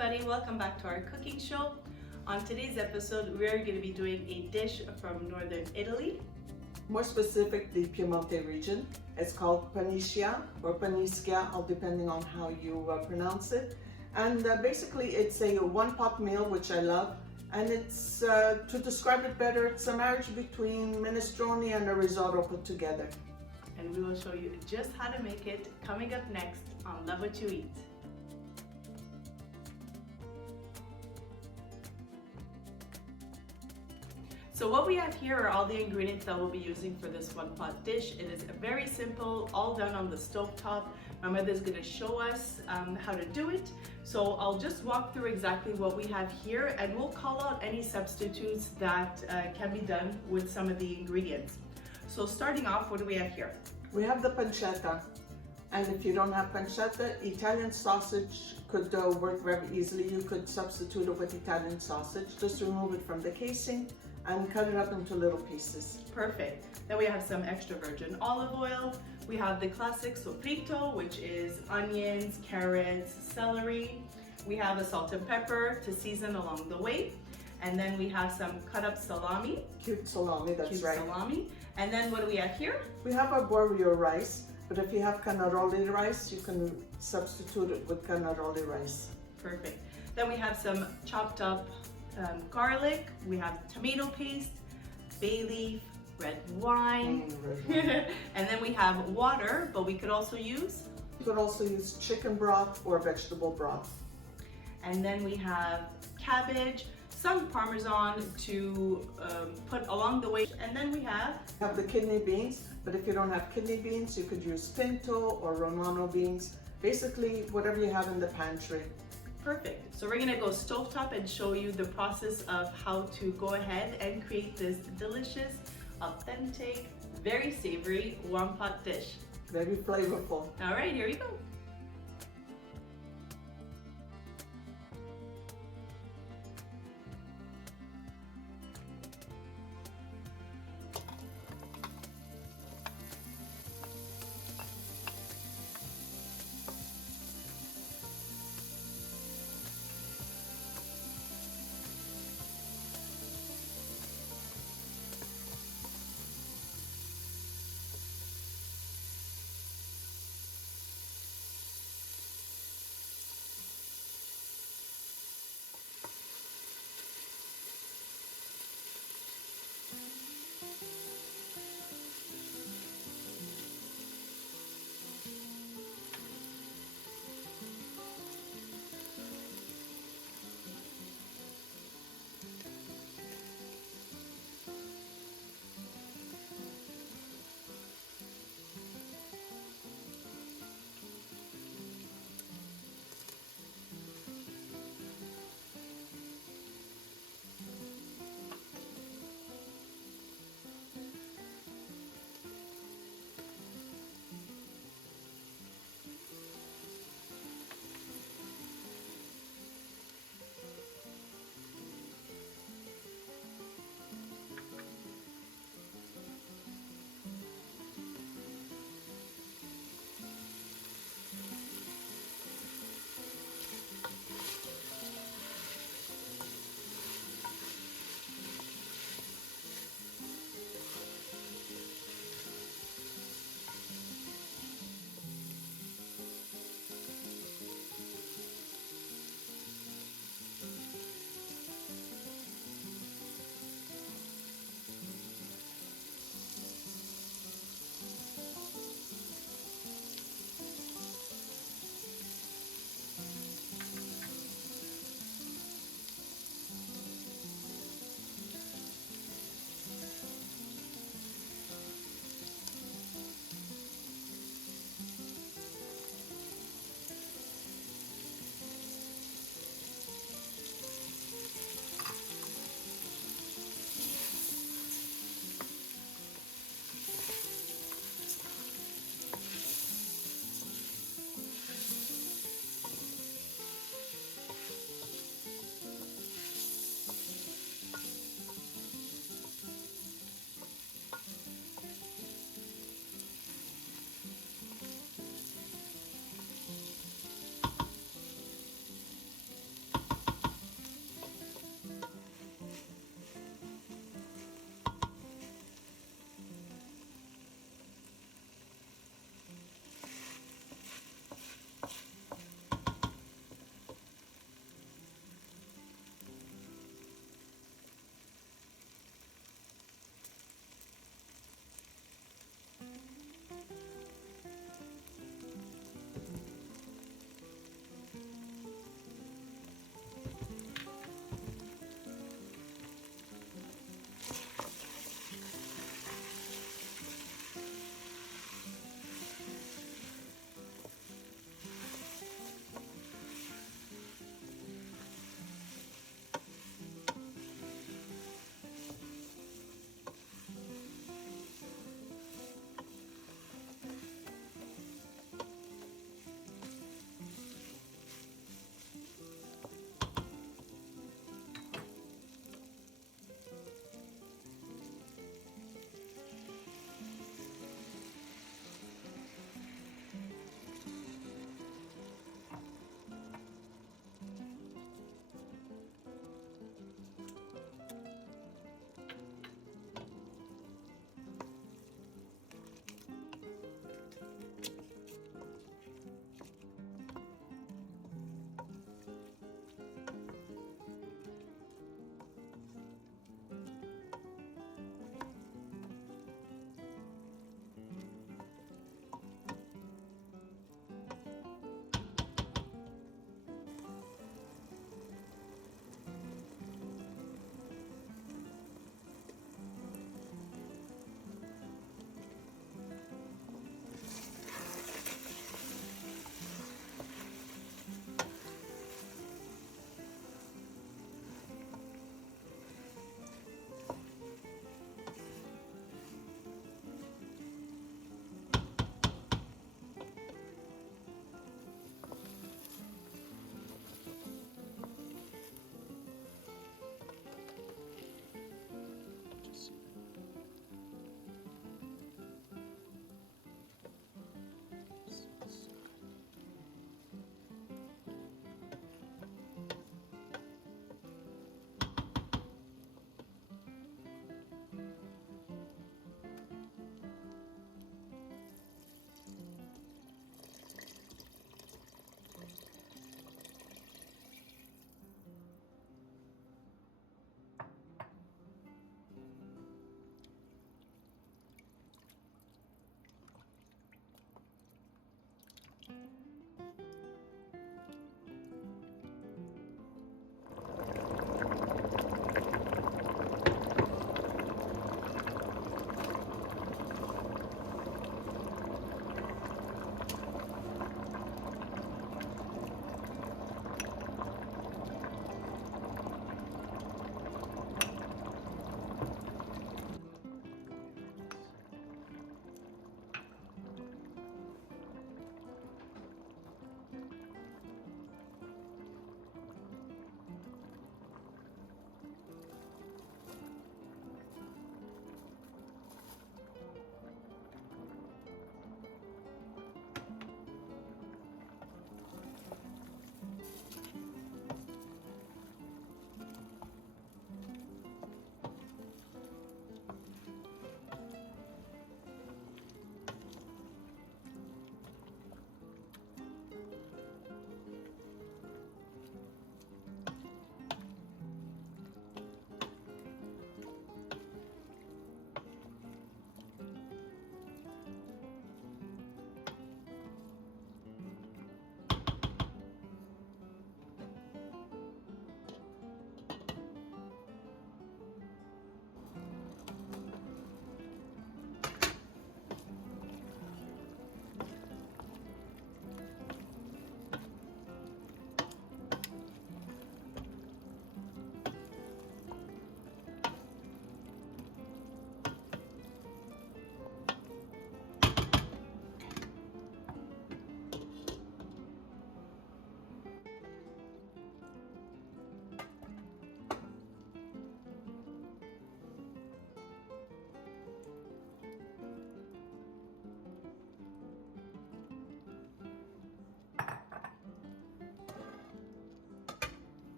everybody, welcome back to our cooking show. On today's episode, we're going to be doing a dish from northern Italy. More specific, the Piedmonte region. It's called Paniscia or Paniscia, all depending on how you pronounce it. And basically it's a one-pot meal, which I love. And it's, to describe it better, it's a marriage between minestrone and a risotto put together. And we will show you just how to make it coming up next on Love What You Eat. So what we have here are all the ingredients that we'll be using for this one pot dish. It is very simple, all done on the stove top. My mother's gonna show us how to do it. So I'll just walk through exactly what we have here and we'll call out any substitutes that can be done with some of the ingredients. So starting off, what do we have here? We have the pancetta. And if you don't have pancetta, Italian sausage could work very easily. You could substitute it with Italian sausage. Just remove it from the casing and cut it up into little pieces. Perfect. Then we have some extra virgin olive oil. We have the classic sofrito, which is onions, carrots, celery. We have a salt and pepper to season along the way. And then we have some cut up salami. Cute salami, that's right. Salami. And then what do we have here? We have arborio rice, but if you have carnaroli rice, you can substitute it with carnaroli rice. Perfect. Then we have some chopped up garlic, we have tomato paste, bay leaf, red wine, and then we have water, but we could also use? You could also use chicken broth or vegetable broth. And then we have cabbage, some parmesan to put along the way, and then we have the kidney beans, but if you don't have kidney beans, you could use pinto or romano beans, basically whatever you have in the pantry. Perfect. So we're gonna go stovetop and show you the process of how to go ahead and create this delicious, authentic, very savory one-pot dish. Very flavorful. All right, here we go.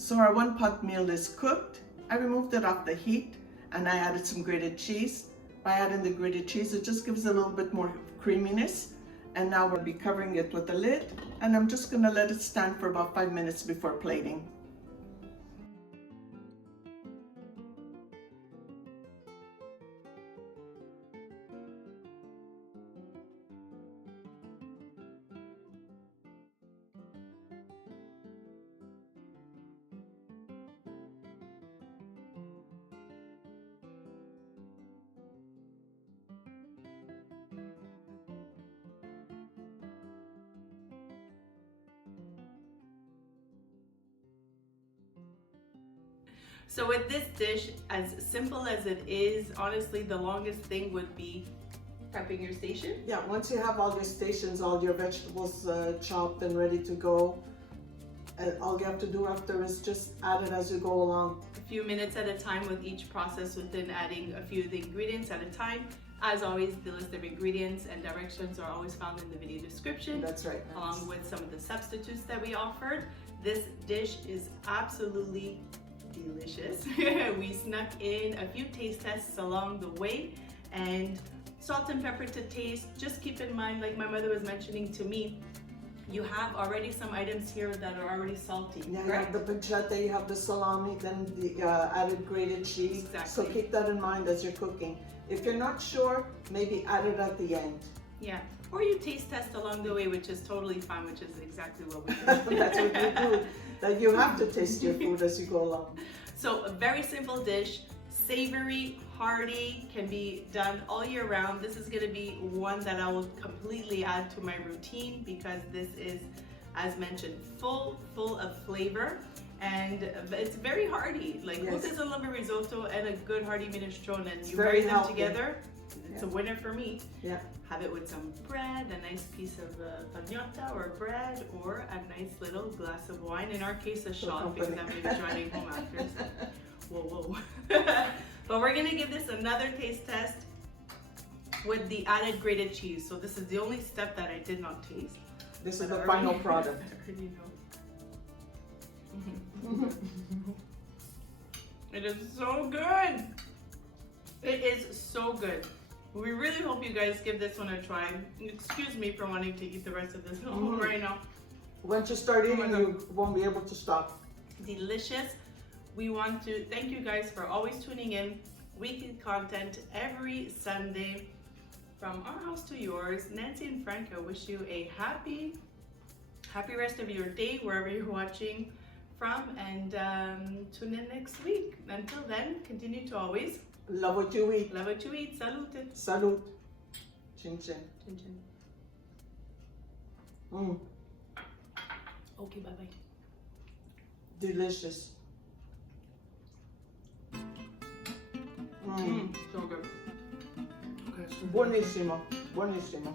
So our one pot meal is cooked. I removed it off the heat and I added some grated cheese. By adding the grated cheese, it just gives a little bit more creaminess. And now we'll be covering it with a lid, and I'm just gonna let it stand for about 5 minutes before plating. So with this dish, as simple as it is, honestly, the longest thing would be prepping your station. Yeah, once you have all your stations, all your vegetables chopped and ready to go, all you have to do after is just add it as you go along. A few minutes at a time with each process, within adding a few of the ingredients at a time. As always, the list of ingredients and directions are always found in the video description. That's right. Along with some of the substitutes that we offered. This dish is absolutely delicious. We snuck in a few taste tests along the way, and salt and pepper to taste. Just keep in mind, like my mother was mentioning to me, you have already some items here that are already salty. Yeah, you have the pancetta, you have the salami, then the added grated cheese. Exactly. So keep that in mind as you're cooking. If you're not sure, maybe add it at the end. Yeah, or you taste test along the way, which is totally fine, which is exactly what we do. That's what we do. That you have to taste your food as you go along. So a very simple dish, savory, hearty, can be done all year round. This is going to be one that I will completely add to my routine because this is, as mentioned, full of flavor, and it's very hearty. Like, who doesn't love a risotto and a good hearty minestrone, and you marry them together? It's a winner for me. Yeah. Have it with some bread, a nice piece of pancetta or bread, or a nice little glass of wine. In our case, a shot, because I'm going to be driving home after. So. Whoa. But we're going to give this another taste test with the added grated cheese. So this is the only step that I did not taste. This is the final product. I already know. It is so good. It is so good. We really hope you guys give this one a try. Excuse me for wanting to eat the rest of this right now. Once you start eating, you won't be able to stop. Delicious. We want to thank you guys for always tuning in. Weekly content every Sunday. From our house to yours, Nancy and Franca wish you a happy rest of your day wherever you're watching from, and tune in next week. Until then, continue to always love what you eat. Love what you eat. Salute. Salute. Chin chin. Chin chin. Okay, bye bye. Delicious. So good. Okay, Buonissimo. Buonissimo.